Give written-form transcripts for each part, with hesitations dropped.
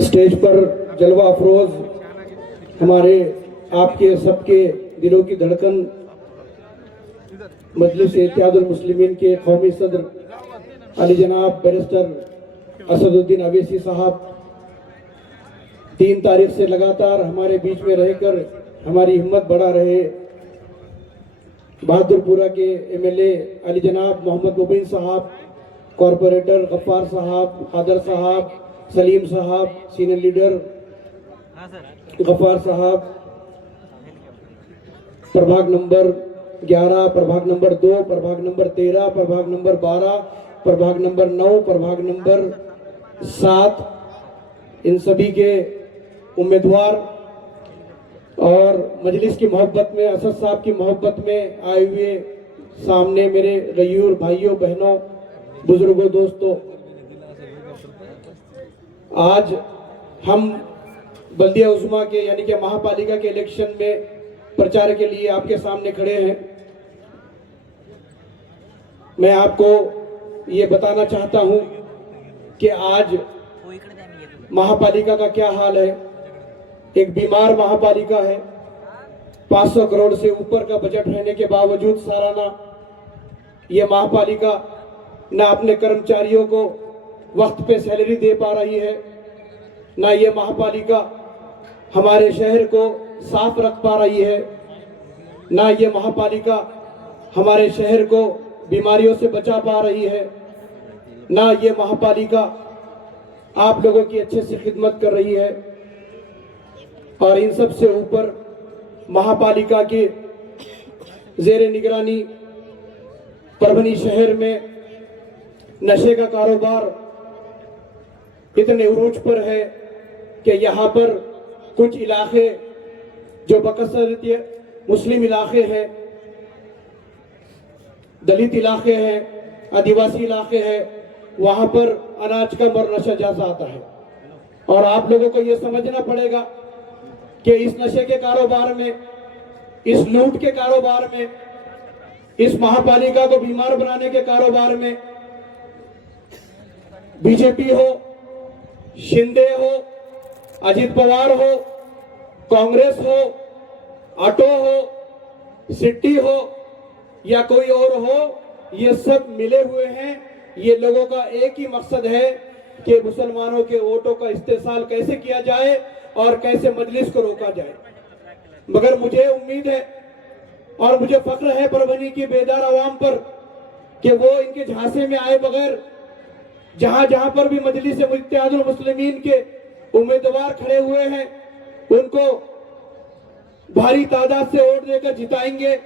Stage पर जलवा अफरोज हमारे आपके सबके दिलों की धड़कन मजलिस इत्तेहादुल मुस्लिमीन के कौमी सदर अली जनाब बैरिस्टर असदुद्दीन अवैसी साहब 3 तारीख से लगातार हमारे बीच में रहकर हमारी हिम्मत बढ़ा रहे। बहादुरपुरा के एमएलए अली जनाब मोहम्मद मुबीन साहब, कॉरपोरेटर गफ्फार साहब, कादर साहब, सलीम साहब, सीनियर लीडर गफ्फार साहब, प्रभाग नंबर 11, प्रभाग नंबर 2, प्रभाग नंबर 13, प्रभाग नंबर 12, प्रभाग नंबर 9, प्रभाग नंबर 7, इन सभी के उम्मीदवार और मजलिस की मोहब्बत में, असद साहब की मोहब्बत में आए हुए सामने मेरे गयूर भाइयों बहनों बुजुर्गों दोस्तों, आज हम बल्दिया उज़्मा के यानी कि महापालिका के इलेक्शन में प्रचार के लिए आपके सामने खड़े हैं। मैं आपको ये बताना चाहता हूं कि आज महापालिका का क्या हाल है। एक बीमार महापालिका है। 500 करोड़ से ऊपर का बजट रहने के बावजूद सालाना ये महापालिका ना अपने कर्मचारियों को वक्त पे सैलरी दे पा रही है, ना ये महापालिका हमारे शहर को साफ रख पा रही है, ना ये महापालिका हमारे शहर को बीमारियों से बचा पा रही है, ना ये महापालिका आप लोगों की अच्छे से खिदमत कर रही है। और इन सब से ऊपर महापालिका के जेर निगरानी परभनी शहर में नशे का कारोबार इतने उरूज पर है कि यहाँ पर कुछ इलाके जो बकसरत मुस्लिम इलाके हैं, दलित इलाके हैं, आदिवासी इलाके हैं, वहाँ पर अनाज का और नशा ज्यादा आता है। और आप लोगों को ये समझना पड़ेगा कि इस नशे के कारोबार में, इस लूट के कारोबार में, इस महापालिका को बीमार बनाने के कारोबार में बीजेपी हो, शिंदे हो, अजित पवार हो, कांग्रेस हो, ऑटो हो, सिटी हो या कोई और हो, ये सब मिले हुए हैं। ये लोगों का एक ही मकसद है कि मुसलमानों के वोटों का इस्तेसाल कैसे किया जाए और कैसे मजलिस को रोका जाए। मगर मुझे उम्मीद है और मुझे फख्र है परभनी की बेदार आवाम पर कि वो इनके झांसे में आए बगैर जहां जहां पर भी मजलिस इत्तेहादुल मुस्लिमीन के उम्मीदवार खड़े हुए हैं उनको भारी तादाद से वोट देकर जिताएंगे।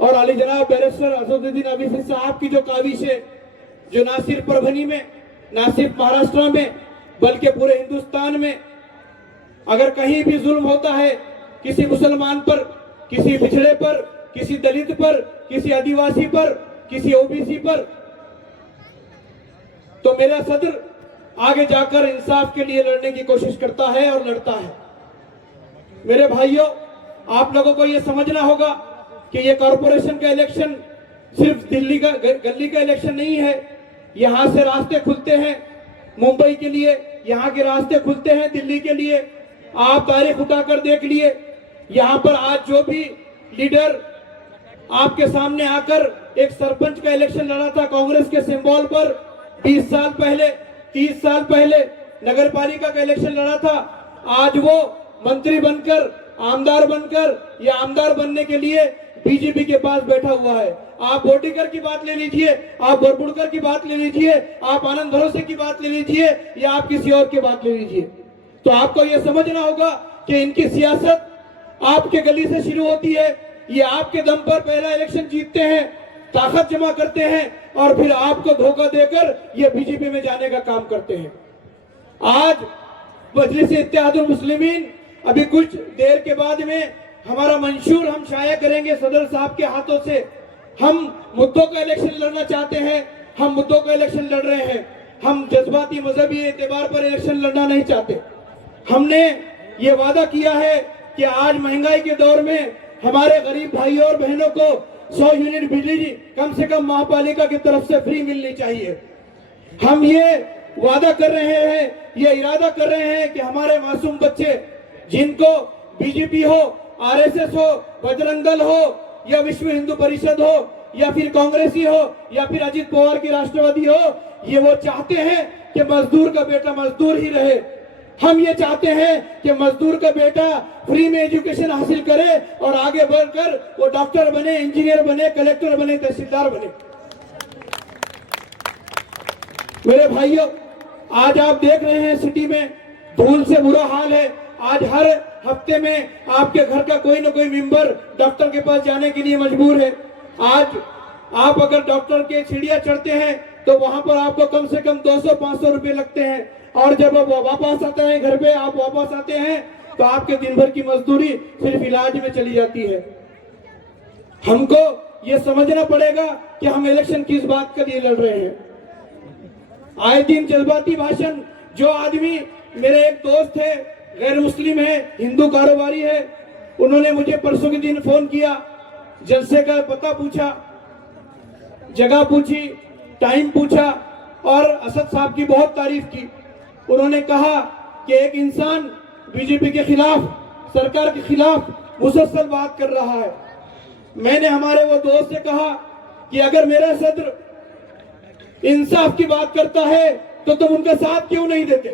और अली जनाब बैरिस्टर असदुद्दीन अवैसी साहब की जो काविश है, जो ना सिर्फ परभनी में, ना सिर्फ महाराष्ट्र में, बल्कि पूरे हिंदुस्तान में अगर कहीं भी जुल्म होता है किसी मुसलमान पर, किसी पिछड़े पर, किसी दलित पर, किसी आदिवासी पर, किसी ओबीसी पर, तो मेरा सदर आगे जाकर इंसाफ के लिए लड़ने की कोशिश करता है और लड़ता है। मेरे भाइयों, आप लोगों को यह समझना होगा कि यह कॉरपोरेशन का इलेक्शन सिर्फ दिल्ली का गली का इलेक्शन नहीं है। यहां से रास्ते खुलते हैं मुंबई के लिए, यहां के रास्ते खुलते हैं दिल्ली के लिए। आप तारीख उठाकर देख लिए, यहां पर आज जो भी लीडर आपके सामने आकर एक सरपंच का इलेक्शन लड़ा था कांग्रेस के सिंबल पर, 20 साल पहले, 30 साल पहले नगर पालिका का इलेक्शन लड़ा था, आज वो मंत्री बनकर, आमदार बनकर या आमदार बनने के लिए बीजेपी के पास बैठा हुआ है। आप बोटीकर की बात ले लीजिए, आप बरबुड़कर की बात ले लीजिए, आप आनंद भरोसे की बात ले लीजिए या आप किसी और की बात ले लीजिए। तो आपको यह समझना होगा कि इनकी सियासत आपके गली से शुरू होती है। ये आपके दम पर पहला इलेक्शन जीतते हैं, ताकत जमा करते हैं और फिर आपको धोखा देकर ये बीजेपी में जाने का काम करते हैं। आज मजलिस इत्तेहादुल मुस्लिमीन अभी कुछ देर के बाद में हमारा मंशूर हम शाया करेंगे सदर साहब के हाथों से। हम मुद्दों का इलेक्शन लड़ना चाहते हैं, हम मुद्दों का इलेक्शन लड़ रहे हैं। हम जज्बाती मजहबी एतबार पर इलेक्शन लड़ना नहीं चाहते। हमने ये वादा किया है कि आज महंगाई के दौर में हमारे गरीब भाइयों और बहनों को 100 यूनिट बिजली कम से कम महापालिका की तरफ से फ्री मिलनी चाहिए। हम ये वादा कर रहे हैं ये इरादा कर रहे हैं कि हमारे मासूम बच्चे, जिनको बीजेपी हो, आरएसएस हो, बजरंग दल हो, या विश्व हिंदू परिषद हो, या फिर कांग्रेसी हो, या फिर अजित पवार की राष्ट्रवादी हो, ये वो चाहते हैं कि मजदूर का बेटा मजदूर ही रहे। हम ये चाहते हैं कि मजदूर का बेटा फ्री में एजुकेशन हासिल करे और आगे बढ़कर वो डॉक्टर बने, इंजीनियर बने, कलेक्टर बने, तहसीलदार बने। मेरे भाइयों, आज आप देख रहे हैं सिटी में धूल से बुरा हाल है। आज हर हफ्ते में आपके घर का कोई ना कोई मेंबर डॉक्टर के पास जाने के लिए मजबूर है। आज आप अगर डॉक्टर के सीढ़ियां चढ़ते हैं तो वहां पर आपको कम से कम 200-500 रुपए लगते हैं, और जब आप वापस आते हैं घर पे, आप वापस आते हैं तो आपके दिन भर की मजदूरी सिर्फ इलाज में चली जाती है। हमको ये समझना पड़ेगा कि हम इलेक्शन किस बात के लिए लड़ रहे हैं। आए दिन जज्बाती भाषण, जो आदमी, मेरे एक दोस्त है, गैर मुस्लिम है, हिंदू कारोबारी है, उन्होंने मुझे परसों के दिन फोन किया, जलसे का पता पूछा, जगह पूछी, टाइम पूछा और असद साहब की बहुत तारीफ की। उन्होंने कहा कि एक इंसान बीजेपी के खिलाफ, सरकार के खिलाफ मुसलसल बात कर रहा है। मैंने हमारे वो दोस्त से कहा कि अगर मेरा सदर इंसाफ की बात करता है तो तुम उनका साथ क्यों नहीं देते?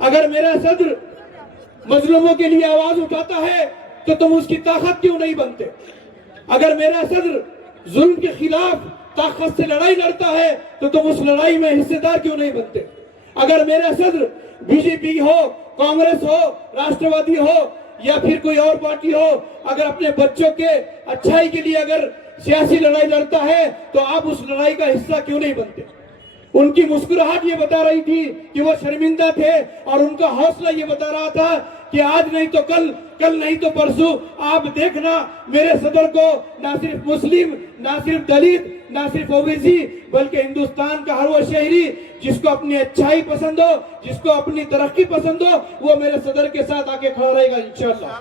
अगर मेरा सदर मजलूमों के लिए आवाज उठाता है तो तुम उसकी ताकत क्यों नहीं बनते? अगर मेरा सदर जुल्म के खिलाफ ताकत से लड़ाई लड़ता है तो तुम उस लड़ाई में हिस्सेदार क्यों नहीं बनते? अगर मेरा सदर बीजेपी हो, कांग्रेस हो, राष्ट्रवादी हो या फिर कोई और पार्टी हो, अगर अपने बच्चों के अच्छाई के लिए अगर सियासी लड़ाई लड़ता है तो आप उस लड़ाई का हिस्सा क्यों नहीं बनते? उनकी मुस्कुराहट ये बता रही थी कि वो शर्मिंदा थे, और उनका हौसला ये बता रहा था कि आज नहीं तो कल, कल नहीं तो परसों आप देखना मेरे सदर को ना सिर्फ मुस्लिम, ना सिर्फ दलित, ना सिर्फ ओबीसी, बल्कि हिंदुस्तान का हर वो शहरी जिसको अपनी अच्छाई पसंद हो, जिसको अपनी तरक्की पसंद हो, वो मेरे सदर के साथ आके खड़ा रहेगा इंशाअल्लाह।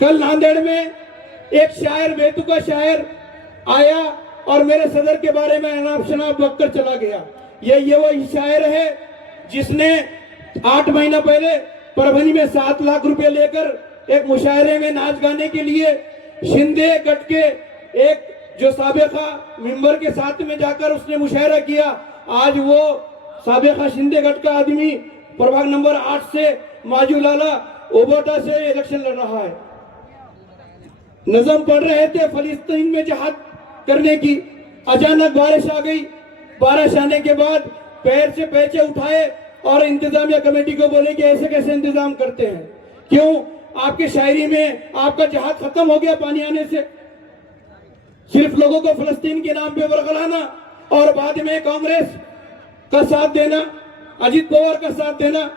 कल नांदेड़ में एक शायर, बेतुका शायर आया और मेरे सदर के बारे में अनाप शनाप बककर चला गया। ये वही शायर है जिसने 8 महीना पहले परभनी में 7 लाख रुपए लेकर एक मुशायरे में नाच गाने के लिए शिंदे गट के एक जो साबिका मेंबर के साथ में जाकर उसने मुशायरा किया। आज वो साबिका शिंदे गट का आदमी प्रभाग नंबर 8 से माजूलाला ओबोटा से इलेक्शन लड़ रहा है। नजम पढ़ रहे थे फलस्तीन में जहाद करने की, अचानक बारिश आ गई। बारिश आने के बाद पैर से पैसे उठाए और इंतजामिया कमेटी को बोले कि ऐसे कैसे इंतजाम करते हैं? क्यों? आपके शायरी में आपका जहाद खत्म हो गया पानी आने से। सिर्फ लोगों को फलस्तीन के नाम पे बरगलाना और बाद में कांग्रेस का साथ देना, अजित पवार का साथ देना।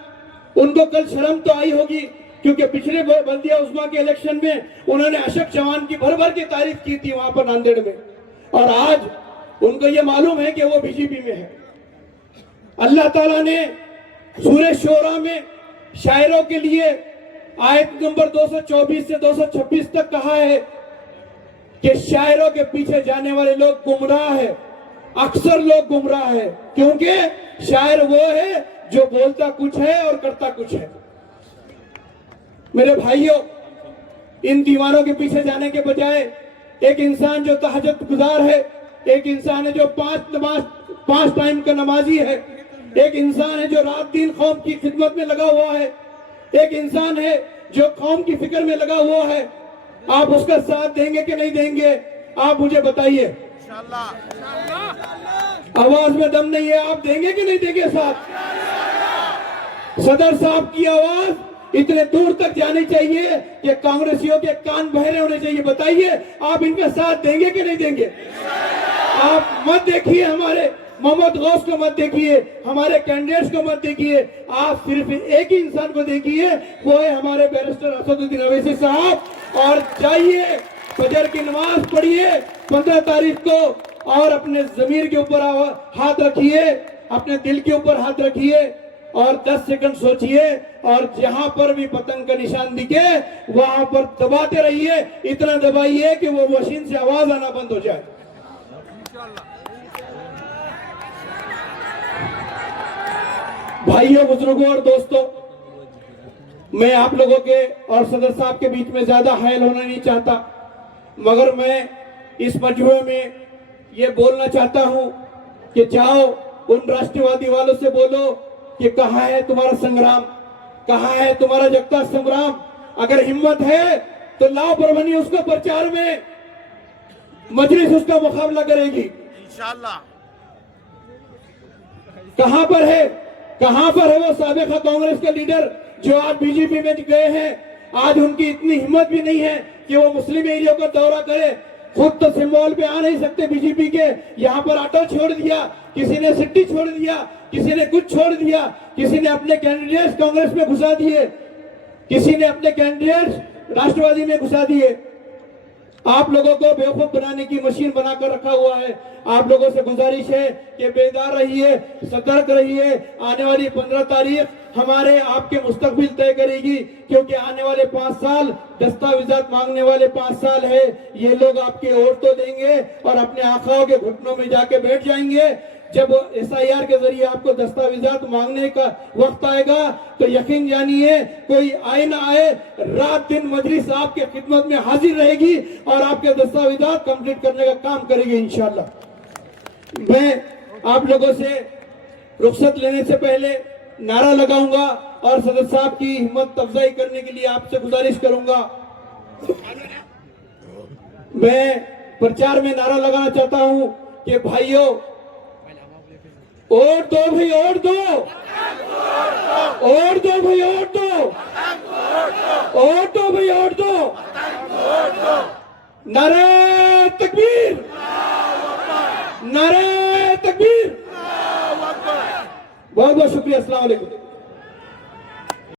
उनको कल शर्म तो आई होगी, क्योंकि पिछले बल्दिया उस्मा के इलेक्शन में उन्होंने अशोक चौहान की भर भर की तारीफ की थी वहां पर नांदेड़ में, और आज उनको ये मालूम है कि वो बीजेपी में है। अल्लाह ताला ने सूरह शोरा में शायरों के लिए आयत नंबर 224 से 226 तक कहा है कि शायरों के पीछे जाने वाले लोग गुमराह है, अक्सर लोग गुमराह है, क्योंकि शायर वो है जो बोलता कुछ है और करता कुछ है। मेरे भाइयों, इन दीवानों के पीछे जाने के बजाय एक इंसान जो तहज्जुद गुजार है, एक इंसान है जो 5 टाइम का नमाजी है, एक इंसान है जो रात दिन कौम की खिदमत में लगा हुआ है, एक इंसान है जो कौम की फिक्र में लगा हुआ है, आप उसका साथ देंगे कि नहीं देंगे? आप मुझे बताइए। आवाज में दम नहीं है, आप देंगे कि नहीं देंगे साथ? सदर साहब की आवाज इतने दूर तक जानी चाहिए कि कांग्रेसियों के कान बहरे होने चाहिए। बताइए, आप इनका साथ देंगे कि नहीं देंगे? आप मत देखिए हमारे मोहम्मद गौस को, मत देखिए हमारे कैंडिडेट्स को, मत देखिए, आप सिर्फ एक ही इंसान को देखिए, वो है हमारे बैरिस्टर असदुद्दीन अवैसी साहब। और जाइए, फजर की नमाज पढ़िए 15 तारीख को, और अपने जमीर के ऊपर हाथ रखिए, अपने दिल के ऊपर हाथ रखिए और 10 सेकंड सोचिए, और जहां पर भी पतंग का निशान दिखे वहां पर दबाते रहिए। इतना दबाइए कि वो मशीन से आवाज आना बंद हो जाए। भाइयों, बुजुर्गों और दोस्तों, मैं आप लोगों के और सदर साहब के बीच में ज्यादा हायल होना नहीं चाहता, मगर मैं इस मजमुए में ये बोलना चाहता हूं कि जाओ उन राष्ट्रवादी वालों से बोलो कि कहां है तुम्हारा संग्राम, कहां है तुम्हारा जगता संग्राम। अगर हिम्मत है तो लाओ परभनी उसको प्रचार में, मजलिस उसका मुकाबला करेगी इंशाअल्लाह। कहां पर है वो साबिका कांग्रेस के लीडर जो आज बीजेपी में गए हैं? आज उनकी इतनी हिम्मत भी नहीं है कि वो मुस्लिम एरिया का दौरा करे। खुद तो सिंबल पे आ नहीं सकते बीजेपी के, यहाँ पर ऑटो छोड़ दिया, किसी ने सिट्टी छोड़ दिया, किसी ने कुछ छोड़ दिया, किसी ने अपने कैंडिडेट्स कांग्रेस में घुसा दिए, किसी ने अपने कैंडिडेट्स राष्ट्रवादी में घुसा दिए। आप लोगों को बेवकूफ बनाने की मशीन बनाकर रखा हुआ है। आप लोगों से गुजारिश है कि बेदार रहिए, सतर्क रहिए। आने वाली 15 तारीख हमारे आपके मुस्तकबिल तय करेगी, क्योंकि आने वाले 5 साल दस्तावेजात मांगने वाले 5 साल है। ये लोग आपके वोट तो देंगे और अपने आंखों के घुटनों में जाके बैठ जाएंगे। जब SIR के जरिए आपको दस्तावेजात मांगने का वक्त आएगा तो यकीन जानिए, कोई आए ना आए, रात दिन मजलिस आपके खिदमत में हाजिर रहेगी और आपके दस्तावेजात कंप्लीट करने का काम करेगी इंशाल्लाह। मैं आप लोगों से रुखसत लेने से पहले नारा लगाऊंगा और सदर साहब की हिम्मत अफजाई करने के लिए आपसे गुजारिश करूंगा। मैं प्रचार में नारा लगाना चाहता हूं कि भाइयों, वोट दो भाई, वोट दो, वोट दो भाई, वोट दो, वोट दो भाई, वोट दो। नारे तकबीर, नारे तकबीर। बहुत बहुत शुक्रिया। अस्सलाम वालेकुम।